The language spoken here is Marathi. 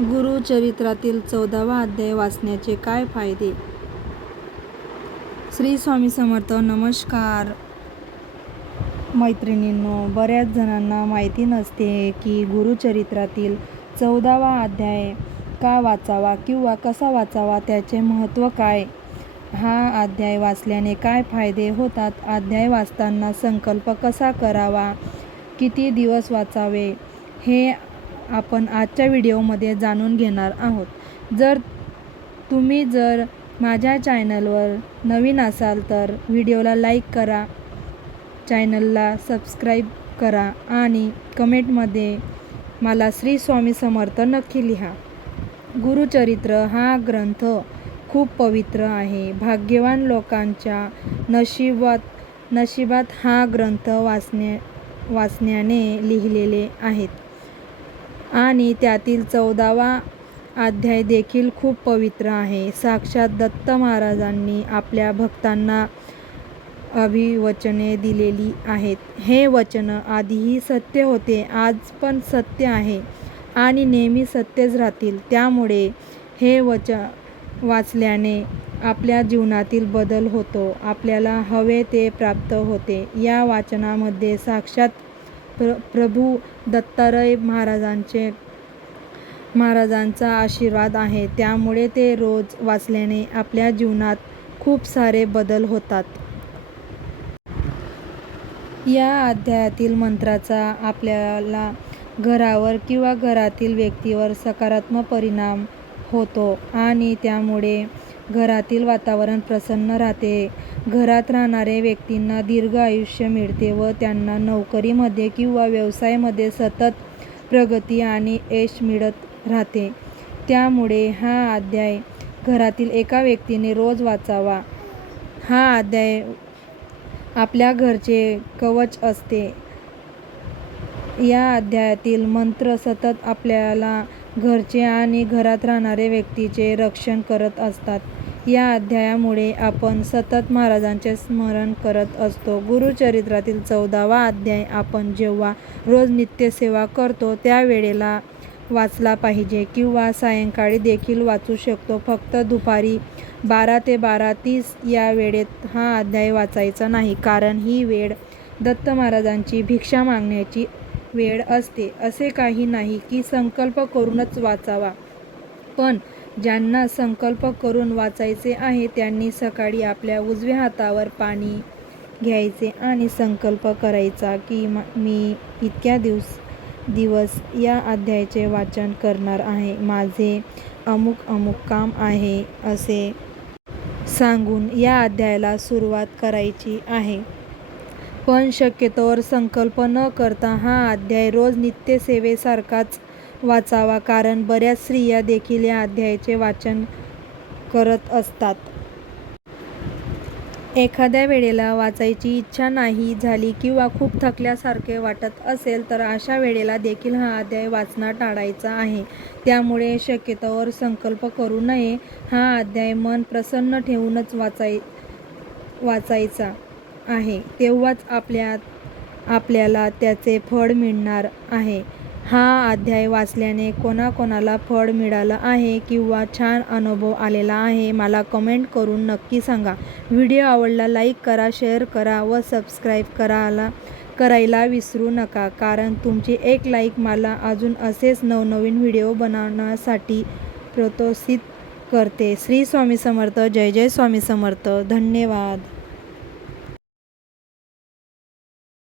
गुरुचरित्रातील 14वा अध्याय वाचण्याचे काय फायदे? श्री स्वामी समर्थ. नमस्कार मैत्रिणींनो, बऱ्याच जणांना माहिती नसते की गुरुचरित्रातील 14वा अध्याय का वाचावा किंवा कसा वाचावा, त्याचे महत्त्व काय, हा अध्याय वाचल्याने काय फायदे होतात, अध्याय वाचताना संकल्प कसा करावा, किती दिवस वाचावे, हे आपण आजच्या व्हिडिओमध्ये जाणून घेणार आहोत. तुम्ही जर माझ्या चॅनलवर नवीन असाल तर व्हिडिओला लाईक करा, चॅनलला सबस्क्राईब करा आणि कमेंटमध्ये मला श्री स्वामी समर्थ नक्की लिहा. गुरुचरित्र हा ग्रंथ खूप पवित्र आहे. भाग्यवान लोकांच्या नशिबात हा ग्रंथ वाचण्याने लिहिलेले आहेत आणि त्यातील 14वा अध्याय देखील खूप पवित्र आहे. साक्षात दत्त महाराजांनी आपल्या भक्तांना अभिवचने दिलेली आहेत. हे वचन आधीही सत्य होते, आज पण सत्य आहे आणि नेहमी सत्यच राहतील. त्यामुळे हे वाचल्याने आपल्या जीवनातील बदल होतो, आपल्याला हवे ते प्राप्त होते. या वाचनामध्ये साक्षात प्रभू दत्तात्रय महाराजांचा आशीर्वाद आहे. त्यामुळे ते रोज वाचल्याने आपल्या जीवनात खूप सारे बदल होतात. या अध्यायातील मंत्राचा आपल्याला घरावर किंवा घरातील व्यक्तीवर सकारात्मक परिणाम होतो आणि त्यामुळे घरातील वातावरण प्रसन्न राहते. घरात राहणाऱ्या व्यक्तींना दीर्घ आयुष्य मिळते व त्यांना नोकरीमध्ये किंवा व्यवसायामध्ये सतत प्रगती आणि यश मिळत राहते. त्यामुळे हा अध्याय घरातील एका व्यक्तीने रोज वाचावा. हा अध्याय आपल्या घरचे कवच असते. या अध्यायातील मंत्र सतत आपल्याला घरचे आणि घरात राहणाऱ्या व्यक्तीचे रक्षण करत असतात. या अध्यायामुळे आपण सतत महाराजांचे स्मरण करत असतो. गुरुचरित्रातील 14वा अध्याय आपण जेव्हा रोज नित्यसेवा करतो त्यावेळेला वाचला पाहिजे किंवा सायंकाळी देखील वाचू शकतो. फक्त दुपारी 12 ते 12:30 या वेळेत हा अध्याय वाचायचा नाही, कारण ही वेळ दत्त महाराजांची भिक्षा मागण्याची वेळ असते. असे काही नाही की संकल्प करूनच वाचावा, पण ज्यांना संकल्प करून वाचायचे आहे त्यांनी सकाळी आपल्या उजव्या हातावर पाणी घ्यायचे आणि संकल्प करायचा की मी इतक्या दिवस या अध्यायाचे वाचन करणार आहे, माझे अमुक काम आहे असे सांगून या अध्यायाला सुरुवात करायची आहे. पण शक्यतोवर संकल्प न करता हा अध्याय रोज नित्यसेवेसारखाच वाचावा, कारण बऱ्याच स्त्रिया देखील या अध्यायाचे वाचन करत असतात. एखाद्या वेळेला वाचायची इच्छा नाही झाली किंवा खूप थकल्यासारखे वाटत असेल तर अशा वेळेला देखील हा अध्याय वाचणं टाळायचा आहे. त्यामुळे शक्यतोवर संकल्प करू नये. हा अध्याय मन प्रसन्न ठेवूनच वाचायचा आहे, तेव्हाच आपल्याला त्याचे फळ मिळणार आहे. हा अध्याय वाचल्याने कोणाकोणाला फळ मिळालं आहे किंवा छान अनुभव आलेला आहे, मला कमेंट करून नक्की सांगा. व्हिडिओ आवडला लाईक करा, शेअर करा व सबस्क्राईब करायला विसरू नका, कारण तुमची एक लाईक मला अजून असेच नवनवीन व्हिडिओ बनवण्यासाठी प्रोत्साहित करते. श्री स्वामी समर्थ. जय जय स्वामी समर्थ. धन्यवाद.